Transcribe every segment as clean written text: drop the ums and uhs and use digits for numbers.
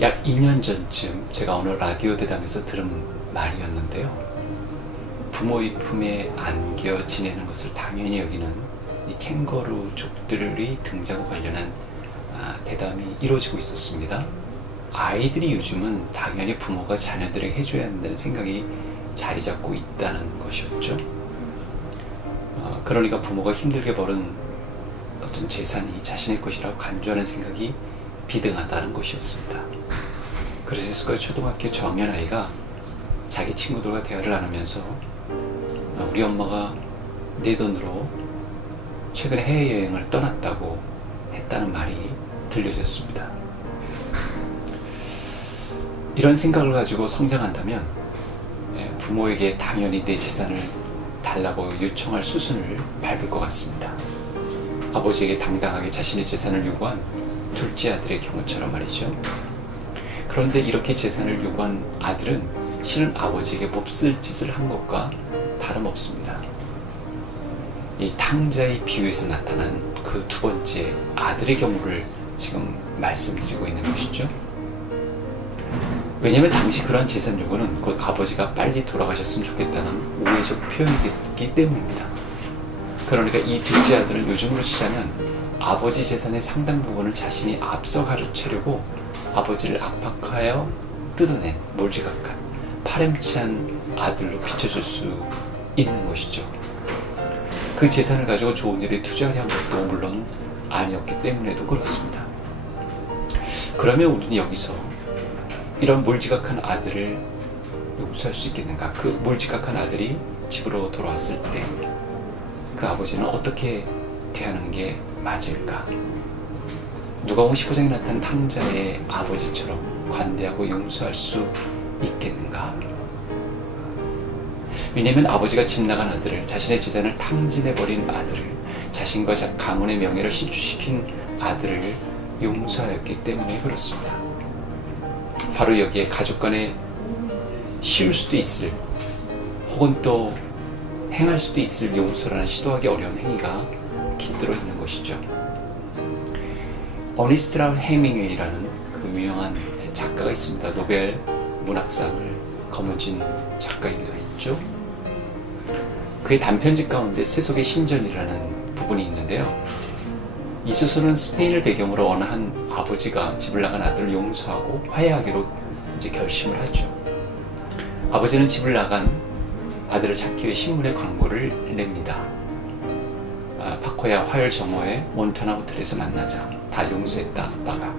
약 2년 전쯤 제가 어느 라디오 대담에서 들은 말이었는데요. 부모의 품에 안겨 지내는 것을 당연히 여기는 이 캥거루족들이 등장과 관련한 대담이 이루어지고 있었습니다. 아이들이 요즘은 당연히 부모가 자녀들에게 해줘야 한다는 생각이 자리 잡고 있다는 것이었죠. 그러니까 부모가 힘들게 벌은 어떤 재산이 자신의 것이라고 간주하는 생각이 비등하다는 것이었습니다. 그래서 초등학교 저학년 아이가 자기 친구들과 대화를 나누면서 우리 엄마가 내 돈으로 최근에 해외여행을 떠났다고 했다는 말이 들려졌습니다. 이런 생각을 가지고 성장한다면 부모에게 당연히 내 재산을 달라고 요청할 수순을 밟을 것 같습니다. 아버지에게 당당하게 자신의 재산을 요구한 둘째 아들의 경우처럼 말이죠. 그런데 이렇게 재산을 요구한 아들은 실은 아버지에게 몹쓸 짓을 한 것과 다름없습니다. 이 탕자의 비유에서 나타난 그 두 번째 아들의 경우를 지금 말씀드리고 있는 것이죠. 왜냐하면 당시 그런 재산 요구는 곧 아버지가 빨리 돌아가셨으면 좋겠다는 우회적 표현이기 때문입니다. 그러니까 이 둘째 아들은 요즘으로 치자면 아버지 재산의 상당 부분을 자신이 앞서 가르치려고 아버지를 압박하여 뜯어낸 몰지각한 파렴치한 아들로 비춰줄 수 있는 것이죠. 그 재산을 가지고 좋은 일에 투자한 것도 물론 아니었기 때문에도 그렇습니다. 그러면 우리는 여기서 이런 몰지각한 아들을 용서할 수 있겠는가? 그 몰지각한 아들이 집으로 돌아왔을 때 그 아버지는 어떻게 대하는 게 맞을까? 누가복음 15장에 나타난 탕자의 아버지처럼 관대하고 용서할 수 있겠는가? 왜냐하면 아버지가 집 나간 아들을, 자신의 재산을 탕진해버린 아들을, 자신과 가문의 명예를 실추시킨 아들을 용서하였기 때문에 그렇습니다. 바로 여기에 가족 간에 쉬울 수도 있을, 혹은 또 행할 수도 있을 용서라는 시도하기 어려운 행위가 깃들어 있는 것이죠. 어니스트 라울 헤밍웨이라는 그 유명한 작가가 있습니다. 노벨 문학상을 거머쥔 작가이기도 했죠. 그의 단편집 가운데 세속의 신전이라는 부분이 있는데요. 이 소설은 스페인을 배경으로 어느 한 아버지가 집을 나간 아들을 용서하고 화해하기로 이제 결심을 하죠. 아버지는 집을 나간 아들을 찾기 위해 신문에 광고를 냅니다. 파코야 화요일 정오에 몬타나 호텔에서 만나자. 다 용서했다 아빠가.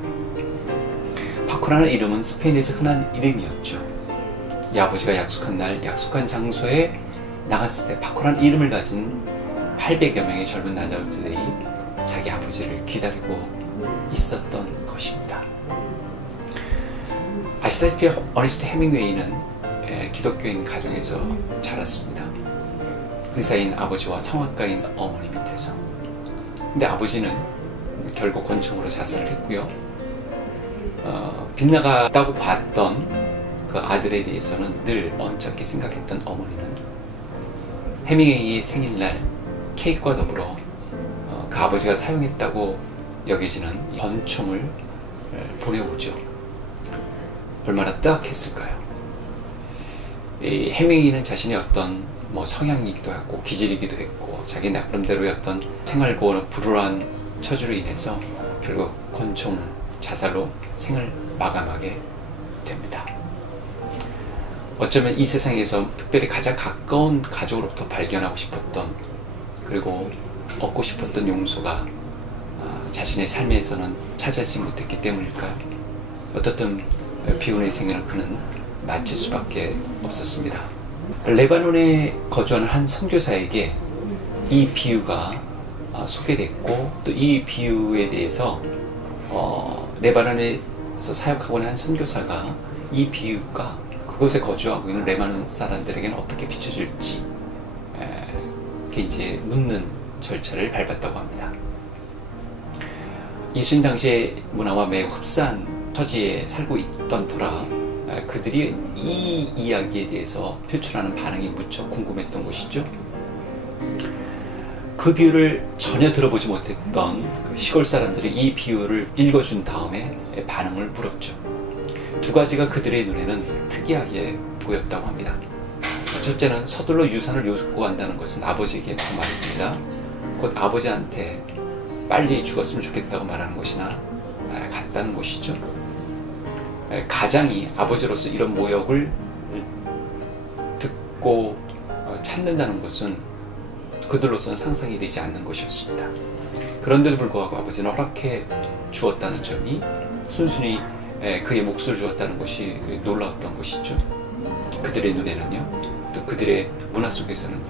파코라는 이름은 스페인에서 흔한 이름이었죠. 이 아버지가 약속한 날 약속한 장소에 나갔을 때 파코라는 이름을 가진 800여 명의 젊은 남자들이 자기 아버지를 기다리고 있었던 것입니다. 아시다시피 어니스트 헤밍웨이는 기독교인 가정에서 자랐습니다. 의사인 아버지와 성악가인 어머니 밑에서. 근데 아버지는 결국 권총으로 자살을 했고요. 빗나갔다고 봤던 그 아들에 대해서는 늘 언짢게 생각했던 어머니는 헤밍웨이의 생일날 케이크와 더불어 그 아버지가 사용했다고 여겨지는 권총을 보내오죠. 얼마나 뜨악했을까요? 이 헤밍웨이는 자신의 어떤 성향이기도 하고 기질이기도 했고 자기 나름대로의 어떤 생활고 불우한 처지로 인해서 결국 권총 자살로 생을 마감하게 됩니다. 어쩌면 이 세상에서 특별히 가장 가까운 가족으로부터 발견하고 싶었던 그리고 얻고 싶었던 용서가 자신의 삶에서는 찾아지지 못했기 때문일까요? 어떻든 비운의 생애를 그는 마칠 수밖에 없었습니다. 레바논에 거주하는 한 선교사에게 이 비유가 소개됐고 또 이 비유에 대해서 레바논에서 사역하고 있는 한 선교사가 이 비유가 그곳에 거주하고 있는 레바논 사람들에게는 어떻게 비춰질지 이제 묻는 절차를 밟았다고 합니다. 예수님 당시의 문화와 매우 흡사한 처지에 살고 있던 터라 그들이 이 이야기에 대해서 표출하는 반응이 무척 궁금했던 것이죠. 그 비유를 전혀 들어보지 못했던 그 시골 사람들이 이 비유를 읽어준 다음에 반응을 물었죠. 두 가지가 그들의 눈에는 특이하게 보였다고 합니다. 첫째는 서둘러 유산을 요구한다는 것은 아버지에게 그 말입니다. 곧 아버지한테 빨리 죽었으면 좋겠다고 말하는 것이나 같다는 것이죠. 가장이 아버지로서 이런 모욕을 듣고 참는다는 것은 그들로서는 상상이 되지 않는 것이었습니다. 그런데도 불구하고 아버지는 허락해 주었다는 점이 순순히 그의 몫을 주었다는 것이 놀라웠던 것이죠. 그들의 눈에는요, 또 그들의 문화 속에서는요.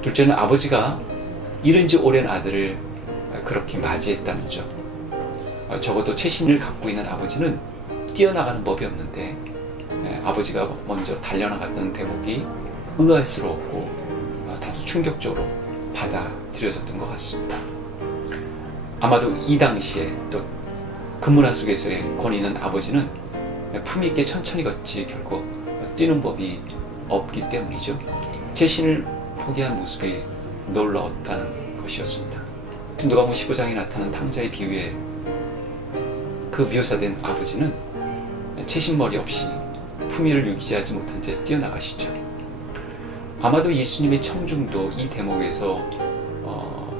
둘째는 아버지가 이른 지 오랜 아들을 그렇게 맞이했다는 점. 적어도 채신을 갖고 있는 아버지는 뛰어나가는 법이 없는데 아버지가 먼저 달려나갔다는 대목이 의아스러웠고 다소 충격적으로 받아들여졌던 것 같습니다. 아마도 이 당시에 또 그 문화 속에서의 권위 있는 아버지는 품위 있게 천천히 걷지 결코 뛰는 법이 없기 때문이죠. 채신을 포기한 모습에 놀라웠다는 것이었습니다. 누가복음 15장에 나타난 탕자의 비유에 그 묘사된 아버지는 채신머리 없이 품위를 유지하지 못한 채 뛰어나가시죠. 아마도 예수님의 청중도 이 대목에서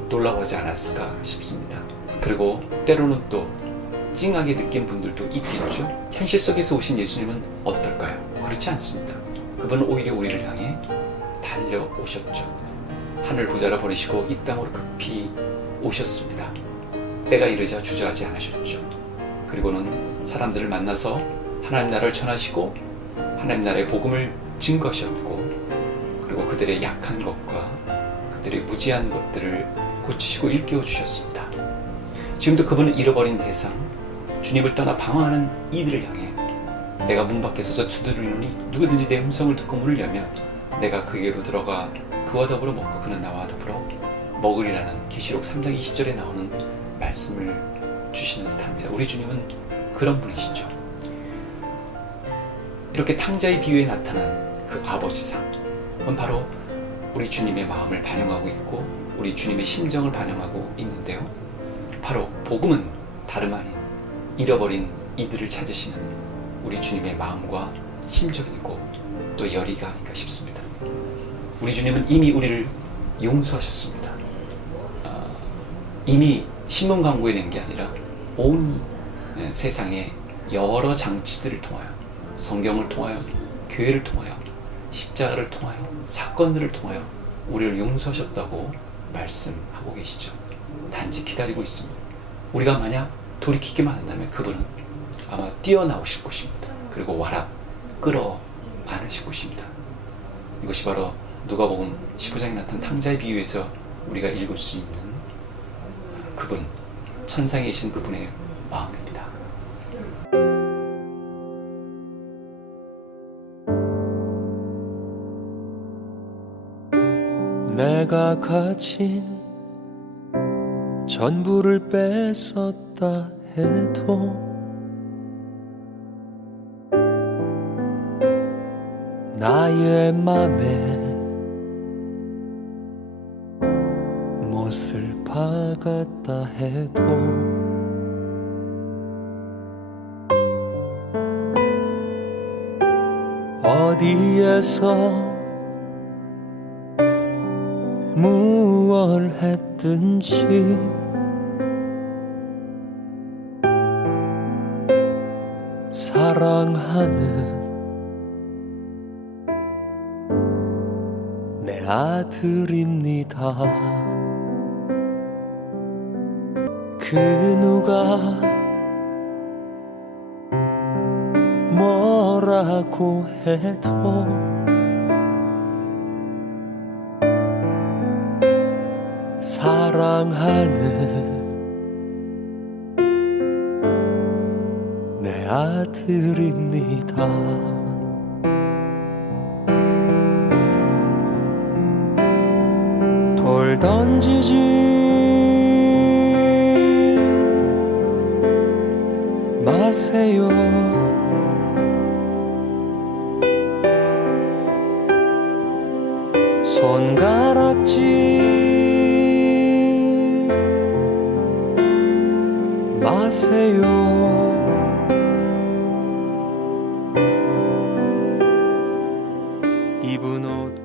놀라워하지 않았을까 싶습니다. 그리고 때로는 또 찡하게 느낀 분들도 있겠죠. 현실 속에서 오신 예수님은 어떨까요? 그렇지 않습니다. 그분은 오히려 우리를 향해 달려오셨죠. 하늘 보좌를 버리시고 이 땅으로 급히 오셨습니다. 때가 이르자 주저하지 않으셨죠. 그리고는 사람들을 만나서 하나님 나라를 전하시고 하나님 나라의 복음을 증거하셨고, 그리고 그들의 약한 것과 그들의 무지한 것들을 고치시고 일깨워 주셨습니다. 지금도 그분은 잃어버린 대상, 주님을 떠나 방황하는 이들을 향해 내가 문 밖에 서서 두드리노니 누구든지 내 음성을 듣고 문을 열면 내가 그에게로 들어가 그와 더불어 먹고 그는 나와 더불어 먹으리라는 계시록 3장 20절에 나오는 말씀을 주시는 듯합니다. 우리 주님은 그런 분이시죠. 이렇게 탕자의 비유에 나타난 그 아버지상은 바로 우리 주님의 마음을 반영하고 있고 우리 주님의 심정을 반영하고 있는데요. 바로 복음은 다름 아닌 잃어버린 이들을 찾으시는 우리 주님의 마음과 심정이고 또 열의가 아닌가 싶습니다. 우리 주님은 이미 우리를 용서하셨습니다. 이미 신문 광고에 낸 게 아니라 온 세상의 여러 장치들을 통하여, 성경을 통하여, 교회를 통하여, 십자가를 통하여, 사건들을 통하여 우리를 용서하셨다고 말씀하고 계시죠. 단지 기다리고 있습니다. 우리가 만약 돌이키기만 한다면 그분은 아마 뛰어나오실 것입니다. 그리고 와라 끌어 안으실 것입니다. 이것이 바로 누가복음 15장에 나타난 탕자의 비유에서 우리가 읽을 수 있는 그분, 천상에 계신 그분의 마음입니다. 내가 가진 전부를 뺏었다 해도 나의 맘에 못을 박았다 해도 어디에서 무얼 했든지 사랑하는 내 아들입니다. 그 누가 뭐라고 해도 사랑하는 내 아들입니다. 돌 던지지 마세요. 손가락질 마세요. 입은 옷